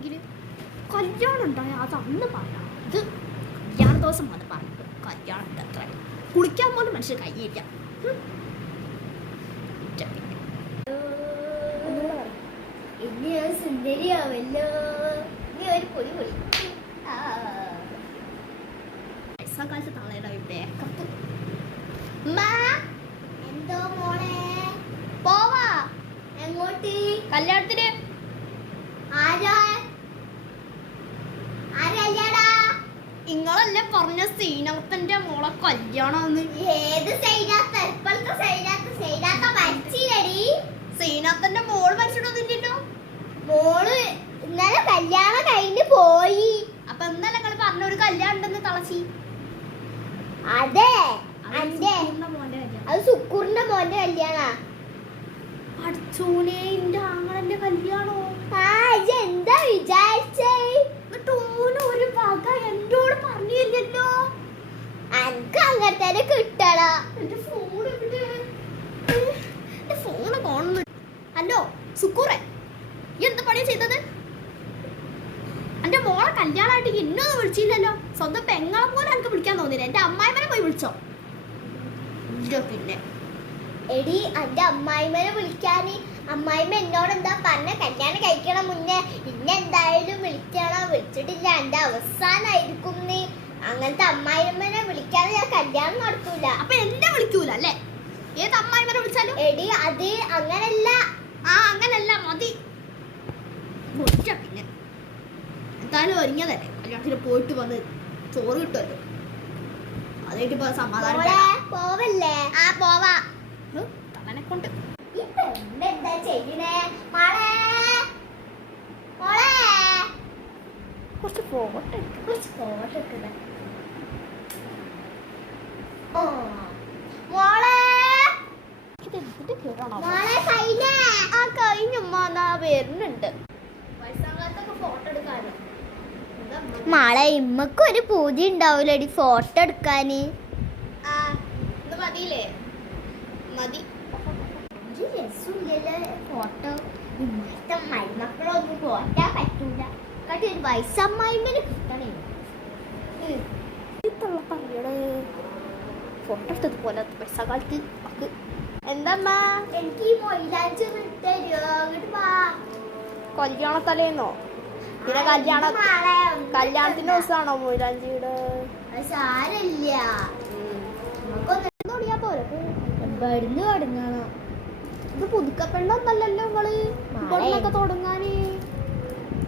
പറയണമെങ്കിൽ കല്യാണം ഉണ്ടായ അത് അന്ന് പറയാം. ഇത് കല്യാണ ദിവസം വന്ന് പറഞ്ഞു കല്യാണം ഉണ്ട് അത്ര കുളിക്കാൻ പോലും മനുഷ്യർ കയ്യില്ല. സുന്ദരിയാവല്ലോ നീ ഒരു പൊടി പൊടി വയസ്സാകാലത്ത് തളയുടെ മേക്കപ്പ്. എന്തോ മോളെ പോവാ എങ്ങോട്ട് കല്യാണത്തിന് ആരാ ആരല്യാടാ ഇങ്ങളല്ലേ പറഞ്ഞ സീനത്തന്റെ മോളെ കല്യാണം. ഏത് സൈഡാത്ത ഇപ്പോഴത്തെ സൈഡാത്ത മരിച്ചില്ലടി. സീനത്തന്റെ മോള് മരിച്ചിട്ടൊന്നുമില്ലല്ലോ. മോള് ഇന്നലെ കല്യാണം കഴിഞ്ഞ് പോയി. അപ്പൊ ഇന്നലെ നിങ്ങൾ പറഞ്ഞ ഒരു കല്യാണം ഉണ്ടെന്ന് തളച്ചി. അതെ മോന്റെ കല്യാണം. അത് സുക്കൂറിന്റെ മോന്റെ കല്യാണാ. അടിച്ചോനെ എന്റെ ആങ്ങളന്റെ കല്യാണോ. എന്താ വിചാരിച്ചേ? എന്നിട്ട് ഓന് ഒരു വക എന്നോട് പറഞ്ഞില്ലല്ലോ. അനക്ക് അങ്ങനത്തെ കിട്ടണ. എന്റെ ഫോൺ എവിടെ? എന്റെ ഫോണ് കാണുന്നു. ഹലോ സുക്കൂറെ, ഈ എന്ത് പണിയാ ചെയ്തത്? എന്റെ മോളെ കല്യാണമായിട്ട് എന്നൊന്നും വിളിച്ചില്ലല്ലോ. സ്വന്തം പെങ്ങളെ പോലെ എനിക്ക് വിളിക്കാൻ തോന്നില്ല. എന്റെ അമ്മായിമനെ പോയി വിളിച്ചോ? ഇല്ല പിന്നെ എടി എന്റെ അമ്മായിമ്മനെ വിളിക്കാന് അമ്മായിമ്മ എന്നോട് എന്താ പറഞ്ഞ കല്യാണം കഴിക്കണം മുന്നേ ഇന്നെന്തായാലും വിളിക്കണം. വിളിച്ചിട്ടില്ല എന്റെ അവസാനായിരിക്കും നീ. അങ്ങനത്തെ അമ്മായിമ്മനെ വിളിക്കാതെ ഞാൻ കല്യാണം നടത്തൂല. അപ്പൊ എന്നെ വിളിക്കൂല അല്ലേ? ഏത് അമ്മായിമനെ വിളിച്ചാലും? എടി അത് അങ്ങനല്ല. അങ്ങനല്ല മതി. പിന്നെ എന്തായാലും ഒരുങ്ങിയതല്ലേ കല്യാണത്തിന് പോയിട്ട് വന്ന് ചോറ് കിട്ടുമല്ലോ. അതായിട്ട് ഇപ്പൊ സമാധാനം പോവല്ലേ? പോവാ. അവനെ കൊണ്ട് എന്താ ചെയ്യണേ മോളെ? മോളെ കുറച്ച് ഫോട്ടോ എടുക്കണേ. ഓ മോളെ മോളെ കഴിഞ്ഞേ? കഴിഞ്ഞുമ്മ വരുന്നുണ്ട്. വയസ്സാകാലത്തൊക്കെ ഫോട്ടോ എടുക്കാനോ. മോളെ ഇമ്മക്കൊരു പൂതി ഉണ്ടാവൂലടി ഫോട്ടോ എടുക്കാന്. മതിയില്ലേ? മതി. രസമില്ലല്ലോ ഫോട്ടോ. ഇന്നത്തെ മരുമക്കളൊന്നും ഫോട്ടാ പറ്റൂല. കാട്ടി ഒരു വയസ്സമ്മായിമ്മന് കിട്ടണേ. ഫോട്ടോ എടുത്തത് പോലെ വയസ്സാകാലത്ത് എന്താ എനിക്ക് ഈ മൊയിലാഞ്ചി തരുമോ? അങ്ങോട്ട് വാ. കല്യാണത്തലേന്നോ? പിന്നെ കല്യാണത്തിന്റെ ദിവസമാണോ മൊയിലാഞ്ചിയുടെ? സാരല്ല തുടങ്ങിയാ പോരെ. ഇവിടുന്ന് തുടങ്ങണം. ഇത് പുതുക്കപ്പെണ്ണൊന്നല്ലല്ലോ നിങ്ങള് ഇവിടുന്നൊക്കെ തുടങ്ങാന്.